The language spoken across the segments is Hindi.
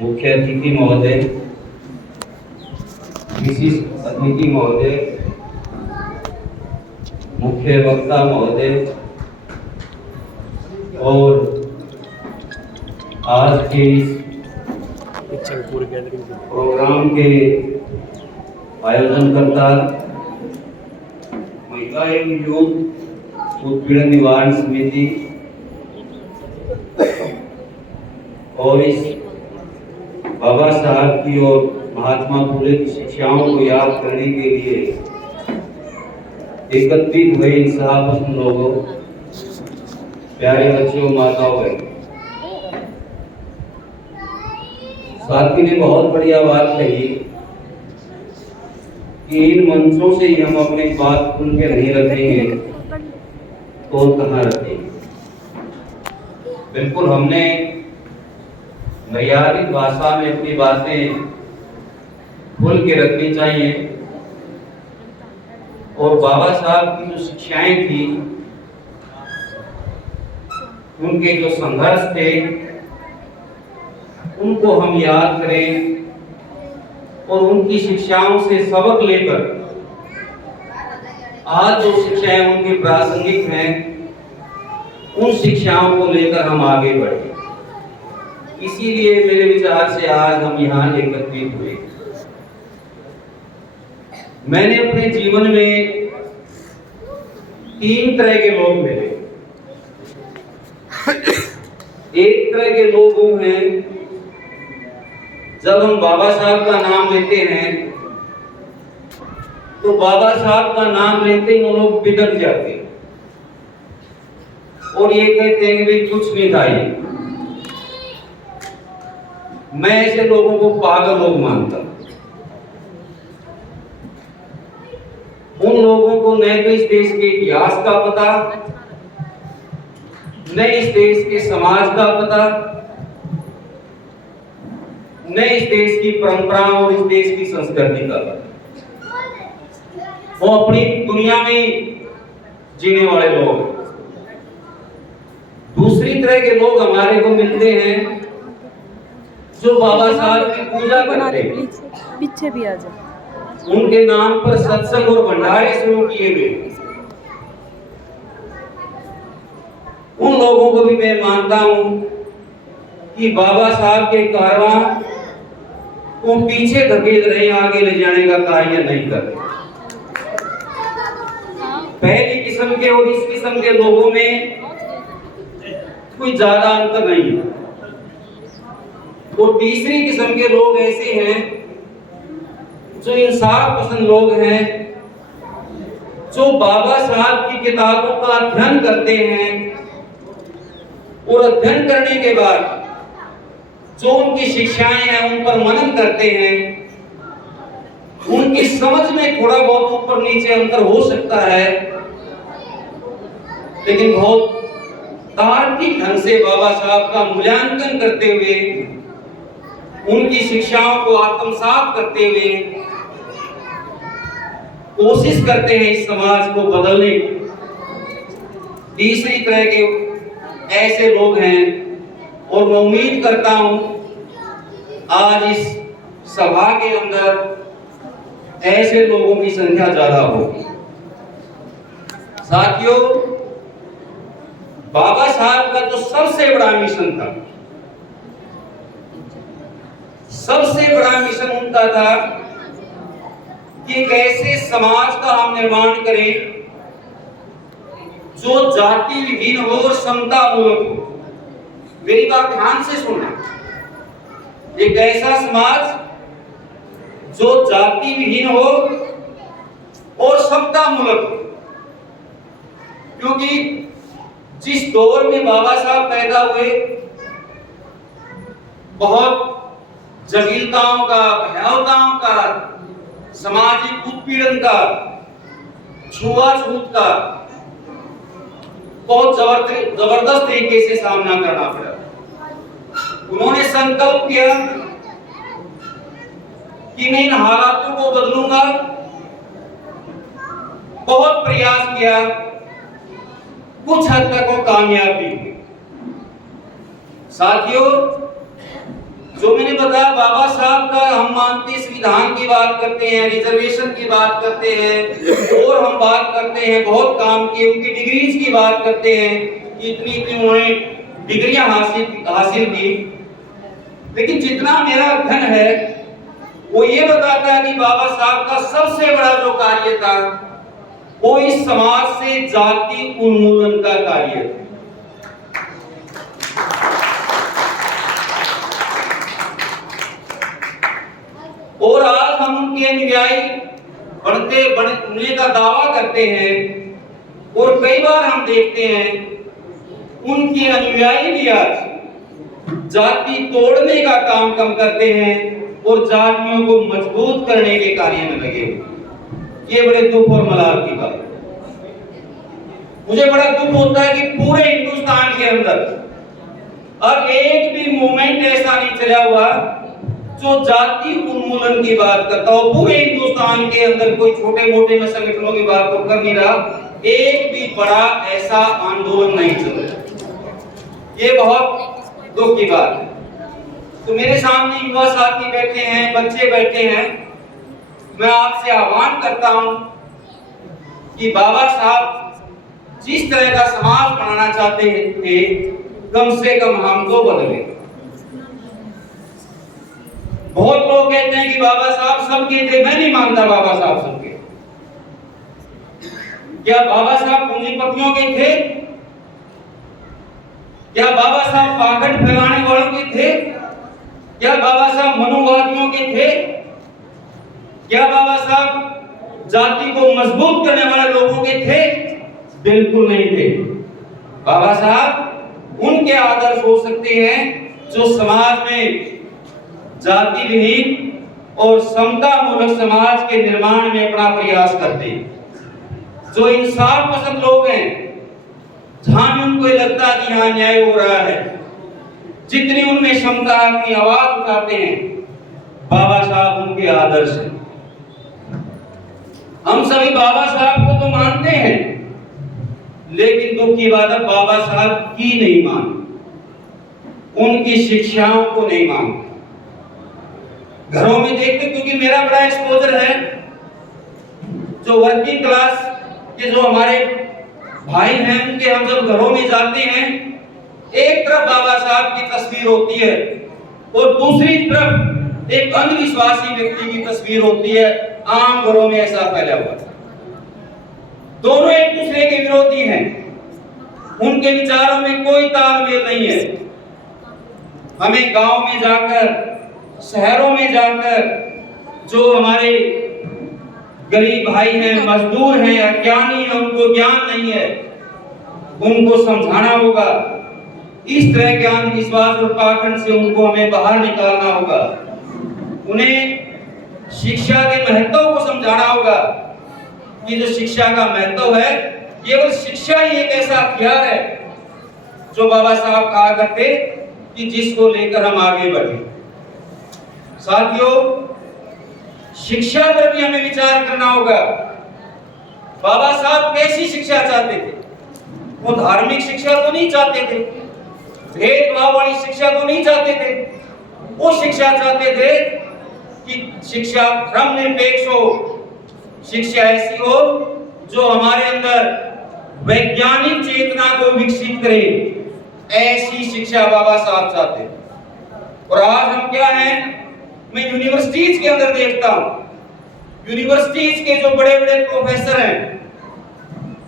मुख्य अतिथि महोदय, विशिष्ट अतिथि महोदय, मुख्य वक्ता महोदय और आज के इस प्रोग्राम के आयोजनकर्ता महिला एवं यूथ उत्पीड़न निवारण समिति और इस बाबा साहब की और महात्मा फुले की शिक्षाओं को याद करने के लिए एकत्रित हुए इंसाफ लोगों, प्यारे बच्चों, माताओं बहनों, साथी ने बहुत बढ़िया बात कही कि इन मंचों से ही हम अपनी बात खुल के नहीं रखेंगे तो कहाँ रखेंगे। बिल्कुल, हमने मर्यादित भाषा में अपनी बातें खुल के रखनी चाहिए और बाबा साहब की जो शिक्षाएं थी, उनके जो संघर्ष थे, उनको हम याद करें और उनकी शिक्षाओं से सबक लेकर आज जो शिक्षाएं उनकी प्रासंगिक हैं, उन शिक्षाओं को लेकर हम आगे बढ़े। इसीलिए मेरे विचार से आज हम यहाँ एकत्रित हुए। मैंने अपने जीवन में 3 तरह के लोग मिले। एक तरह के लोग हैं, जब हम बाबा साहब का नाम लेते हैं तो बाबा साहब का नाम लेते ही वो लोग बिगड़ जाते हैं और ये कहते हैं कि कुछ नहीं था ये। मैं ऐसे लोगों को पागल लोग मानता हूं। उन लोगों को न तो इस देश के इतिहास का पता, न इस देश के समाज का पता, न इस देश की परंपराओं और इस देश की संस्कृति का पता। वो अपनी दुनिया में जीने वाले लोग। दूसरी तरह के लोग हमारे को मिलते हैं जो बाबा साहब की पूजा करते हैं। पीछे भी आ जाओ। उनके नाम पर सत्संग और भंडारे शुरू किए गए। उन लोगों को भी मैं मानता हूं कि बाबा साहब के कारवां को पीछे धकेल रहे, आगे ले जाने का कार्य नहीं कर रहे। पहली किस्म के और इस किस्म के लोगों में कोई ज्यादा अंतर नहीं है। और तीसरी किस्म के लोग ऐसे हैं जो इंसाफ पसंद लोग हैं, जो बाबा साहब की किताबों का अध्ययन करते हैं और अध्ययन करने के बाद जो उनकी शिक्षाएं हैं उन पर मनन करते हैं। उनकी समझ में थोड़ा बहुत ऊपर नीचे अंतर हो सकता है, लेकिन बहुत तार्किक ढंग से बाबा साहब का मूल्यांकन करते हुए, उनकी शिक्षाओं को आत्मसात करते हुए कोशिश करते हैं इस समाज को बदलने की। तीसरी तरह के ऐसे लोग हैं और मैं उम्मीद करता हूं आज इस सभा के अंदर ऐसे लोगों की संख्या ज्यादा होगी। साथियों, बाबा साहब का जो सबसे बड़ा मिशन था, सबसे बड़ा मिशन उनका था कि कैसे समाज का हम निर्माण करें जो जाति विहीन हो और समता मूलक हो। मेरी बात ध्यान से सुनना। एक ऐसा समाज जो जाति विहीन हो और समता मूलक हो, क्योंकि जिस दौर में बाबा साहब पैदा हुए, बहुत जटिलताओं का, भयावताओं का, सामाजिक उत्पीड़न का, छुआछूत का बहुत जबरदस्त तरीके से सामना करना पड़ा। उन्होंने संकल्प किया कि मैं इन हालातों को बदलूंगा। बहुत प्रयास किया, कुछ हद तक वो कामयाब भी हुए। साथियों, जो मैंने बताया बाबा साहब का हम मानते हैं, संविधान की बात करते हैं, रिजर्वेशन की बात करते हैं, और हम बात करते हैं बहुत काम की, उनकी डिग्रीज की बात करते हैं कि इतनी इतनी उन्होंने डिग्रियां हासिल की। लेकिन जितना मेरा अध्ययन है वो ये बताता है कि बाबा साहब का सबसे बड़ा जो कार्य था वो इस समाज से जाति उन्मूलन का कार्य था। और आज हम उनके अनुयायी बनने का दावा करते हैं, और कई बार हम देखते हैं उनके अनुयायी भी आज जाति तोड़ने का काम कम करते हैं और जातियों को मजबूत करने के कार्य में लगे। ये बड़े दुख और मलाल की बात है। मुझे बड़ा दुख होता है कि पूरे हिंदुस्तान के अंदर अब एक भी मूवमेंट ऐसा नहीं चला हुआ जो जाति उन्मूलन की बात करता हो। पूरे हिंदुस्तान के अंदर कोई छोटे मोटे में संगठनों की बात तो कर नहीं रहा, एक भी बड़ा ऐसा आंदोलन नहीं चल रहा। ये बहुत दुख की बात है। तो मेरे सामने युवा साथी बैठे हैं, बच्चे बैठे हैं, मैं आपसे आह्वान करता हूं कि बाबा साहब जिस तरह का समाज बनाना चाहते थे, कम से कम हम तो बदले। बहुत लोग कहते हैं कि बाबा साहब सबके थे, मैं नहीं मानता बाबा साहब सबके। क्या बाबा साहब पूंजीपतियों के थे? क्या बाबा साहब पाखंड फैलाने वालों के थे? क्या बाबा साहब मनुवादियों के थे? क्या बाबा साहब जाति को मजबूत करने वाले लोगों के थे? बिल्कुल नहीं थे। बाबा साहब उनके आदर्श हो सकते हैं जो समाज में जाति विहीन और समता मूलक समाज के निर्माण में अपना प्रयास करते हैं, जो इंसाफ पसंद लोग हैं, जहां भी उनको लगता है कि यहाँ न्याय हो रहा है, जितनी उनमें क्षमता अपनी आवाज उठाते हैं, बाबा साहब उनके आदर्श हैं। हम सभी बाबा साहब को तो मानते हैं, लेकिन दुख की बात है बाबा साहब की नहीं मानते, उनकी शिक्षाओं को नहीं मानते। घरों में देखते, क्योंकि मेरा बड़ा एक्सपोजर है, जो वर्किंग क्लास के जो हमारे भाई हैं उनके हम जब घरों में जाते हैं, एक तरफ बाबा साहब की तस्वीर होती है और दूसरी तरफ एक अंधविश्वासी व्यक्ति की तस्वीर होती है। आम घरों में ऐसा फैला हुआ है। दोनों एक दूसरे के विरोधी हैं, उनके विचारों में कोई तालमेल नहीं है। हमें गांव में जाकर, शहरों में जाकर जो हमारे गरीब भाई हैं, मजदूर हैं, अज्ञानी हैं, उनको ज्ञान नहीं है, उनको समझाना होगा। इस तरह के अंधविश्वास और पाखंड से उनको हमें बाहर निकालना होगा। उन्हें शिक्षा के महत्व को समझाना होगा कि जो शिक्षा का महत्व है, केवल शिक्षा ही एक ऐसा हथियार है जो बाबा साहब कहा करते कि जिसको लेकर हम आगे बढ़े। साथियों, शिक्षा पर भी हमें विचार करना होगा। बाबा साहब कैसी शिक्षा चाहते थे? वो धार्मिक शिक्षा तो नहीं चाहते थे, भेदभाव वाली शिक्षा तो नहीं चाहते थे। वो शिक्षा चाहते थे कि शिक्षा धर्मनिरपेक्ष हो, शिक्षा ऐसी हो जो हमारे अंदर वैज्ञानिक चेतना को विकसित करे। ऐसी शिक्षा बाबा साहब चाहते थे। और आज हम क्या हैं, मैं यूनिवर्सिटीज के अंदर देखता हूं, यूनिवर्सिटीज के जो बड़े बड़े प्रोफेसर हैं,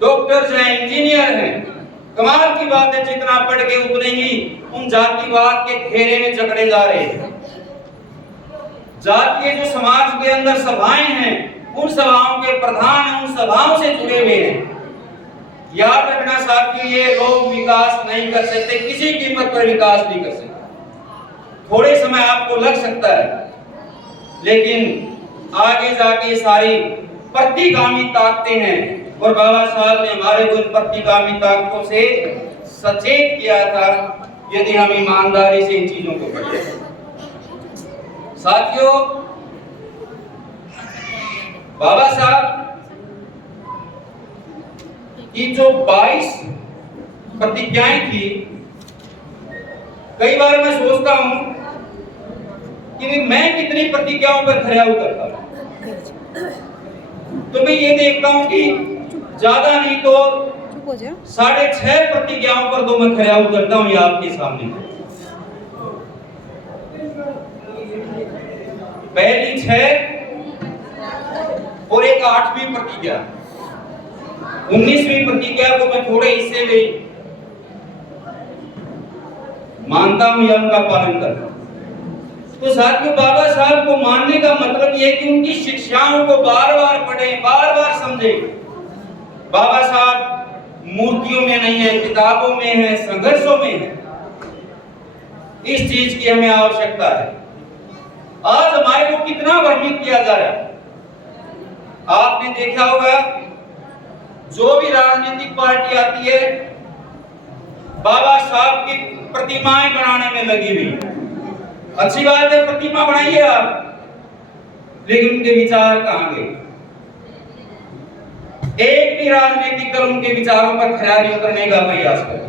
डॉक्टर्स हैं, इंजीनियर हैं, कमाल की बात है, जितना पढ़ के उतने ही उन जातिवाद के घेरे में जकड़े जा रहे हैं। जातीय जो समाज के अंदर सभाएं हैं, उन सभाओं के प्रधान उन सभाओं से जुड़े हुए हैं। याद रखना साथियों, ये लोग विकास नहीं कर सकते, किसी कीमत पर विकास नहीं कर सकते। थोड़े समय आपको लग सकता है, लेकिन आगे जाके सारी प्रतिगामी ताकतें हैं, और बाबा साहब ने हमारे को प्रतिगामी ताकतों से सचेत किया था, यदि हम ईमानदारी से इन चीजों को पढ़ें। साथियों, बाबा साहब की जो 22 प्रतिज्ञाएं थी, कई बार मैं सोचता हूं कि मैं कितनी प्रतिज्ञाओं पर खरा उतरता हूं। तो मैं ये देखता हूं कि ज्यादा नहीं तो 6.5 प्रतिज्ञाओं पर तो मैं खरा उतरता हूं। ये आपके सामने पहली 6 और एक 8वीं प्रतिज्ञा, 19वीं प्रतिज्ञा को मैं थोड़े हिस्से में मानता हूं या उनका पालन करता हूं। तो साथियों, बाबा साहब को मानने का मतलब यह है कि उनकी शिक्षाओं को बार-बार पढ़ें, बार-बार समझें। बाबा साहब मूर्तियों में नहीं है, किताबों में है, संघर्षों में है। इस चीज की हमें आवश्यकता है। आज हमारे को कितना वर्णित किया जा रहा है। आपने देखा होगा जो भी राजनीतिक पार्टी आती है बाबा साहब की प्रतिमाएं बनाने में लगी हुई। अच्छी बात है, प्रतिमा बनाइए आप, लेकिन उनके विचार कहां गए? एक भी राजनीतिक दल उनके विचारों पर खरा नहीं उतरने का प्रयास करे,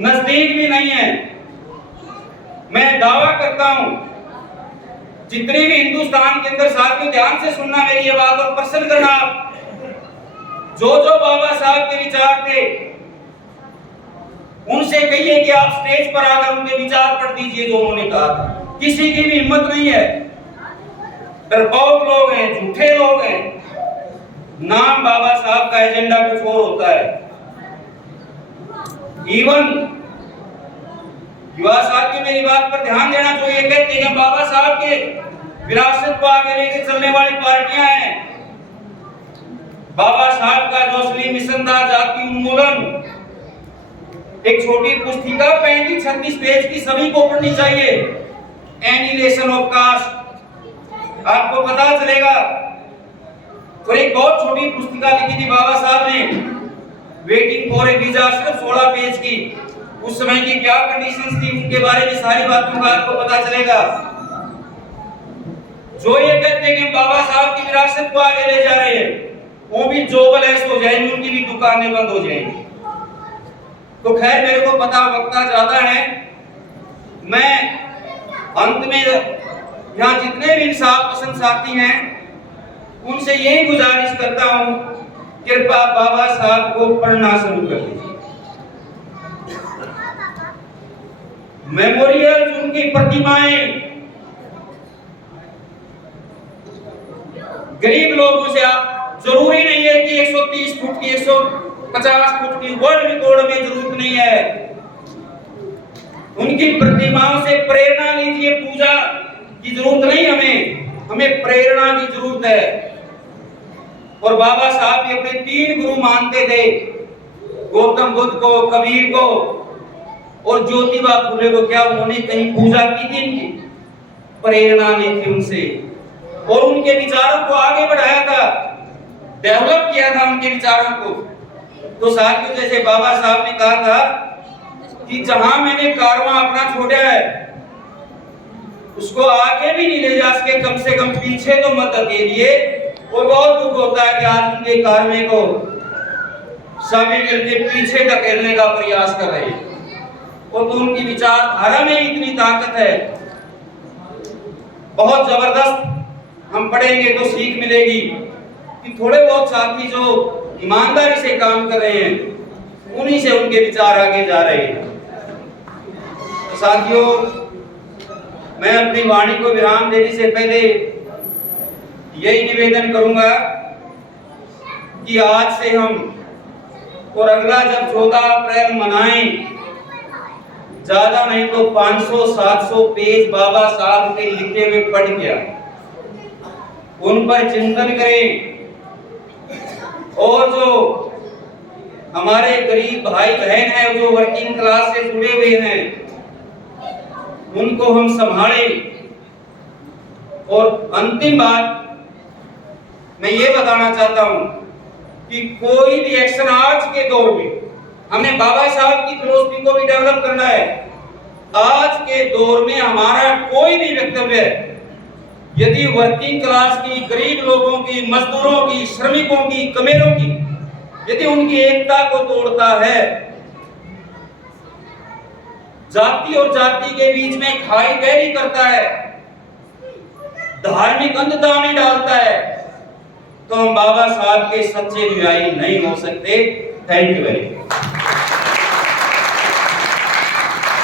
नजदीक भी नहीं है। मैं दावा करता हूं, जितने भी हिंदुस्तान के अंदर, साथियों ध्यान से सुनना मेरी ये बात और पसंद करना, जो जो बाबा साहब के विचार थे उनसे कहिए कि आप स्टेज पर आकर उनके विचार पढ़ दीजिए जो उन्होंने कहा था। किसी की भी हिम्मत नहीं है। डरपोक लोग हैं, झूठे लोग हैं। नाम बाबा साहब का एजेंडा कुछ और होता है। इवन युवा साथी मेरी बात पर ध्यान देना, जो ये कहते हैं बाबा साहब के विरासत को आगे लेके चलने वाली पार्टियां हैं। बाबा साहब का जो असली मिशन था, जाति उन्मूलन, एक छोटी पुस्तिका 35-36 पेज की सभी को पढ़नी चाहिए, एनिहिलेशन ऑफ कास्ट, आपको पता चलेगा। तो एक बहुत छोटी पुस्तिका लिखी थी बाबा साहब ने, वेटिंग फॉर ए वीजा, सिर्फ 16 पेज की। उस समय की क्या कंडीशंस थी उनके बारे में सारी बातों का आपको पता चलेगा। जो ये कहते हैं कि बाबा साहब की विरासत को आगे ले जा रहे हैं, वो भी जोबलेस हो जाएंगे, उनकी भी दुकानें बंद हो जाएंगी। तो खैर, मेरे को पता वक्ता ज्यादा है। मैं अंत में यहाँ जितने भी इंसाफ पसंद साथी हैं उनसे यही गुजारिश करता हूं, कृपया बाबा साहब को पढ़ना शुरू कर दीजिए। मेमोरियल, उनकी प्रतिमाएं गरीब लोगों से, आप जरूरी नहीं है कि 130 फुट की, 150 फुट की, वर्ल्ड रिकॉर्ड में जरूरत नहीं है। उनकी प्रतिमाओं से प्रेरणा लीजिए। पूजा की जरूरत नहीं, हमें प्रेरणा की जरूरत है। और बाबा साहब भी अपने 3 गुरु मानते थे, गौतम बुद्ध को, कबीर को और ज्योतिबा फुले को। क्या उन्होंने कहीं पूजा की थी? इनकी प्रेरणा ली थी उनसे, और उनके विचारों को आगे बढ़ाया था, डेवलप किया था उनके विचारों को। तो साथियों, जैसे बाबा साहब ने कहा था कि जहां मैंने कारवां अपना छोड़ा है उसको आगे भी नहीं ले जा सके, कम से कम पीछे तो मत धकेलिए। और बहुत दुख होता है कि आज उनके कारवे को सभी मिलकर पीछे धकेलने का प्रयास कर रहे हैं। और तो उनकी विचारधारा में इतनी ताकत है, बहुत जबरदस्त। हम पढ़ेंगे तो सीख मिलेगी कि थोड़े बहुत साथी जो ईमानदारी से काम कर रहे हैं उन्हीं से उनके विचार आगे जा रहे हैं। तो साथियों, मैं अपनी वाणी को विराम देने से पहले यही निवेदन करूंगा कि आज से हम और अगला जब 14 अप्रैल मनाएं, ज्यादा नहीं तो 500-700 पेज बाबा साहब के लिखे हुए पढ़ गया, उन पर चिंतन करें। और जो हमारे गरीब भाई बहन हैं, जो वर्किंग क्लास से जुड़े हुए हैं, उनको हम संभालें। और अंतिम बात मैं ये बताना चाहता हूं कि कोई भी एक्शन आज के दौर में, हमें बाबा साहब की फिलॉसफी को भी डेवलप करना है। आज के दौर में हमारा कोई भी वक्तव्य यदि वर्किंग क्लास की, गरीब लोगों की, मजदूरों की, श्रमिकों की, कमेरों की, यदि उनकी एकता को तोड़ता है, जाति और जाति के बीच में खाई गहरी करता है, धार्मिक अंधता में डालता है, तो हम बाबा साहब के सच्चे अनुयायी नहीं हो सकते। Thank you very much.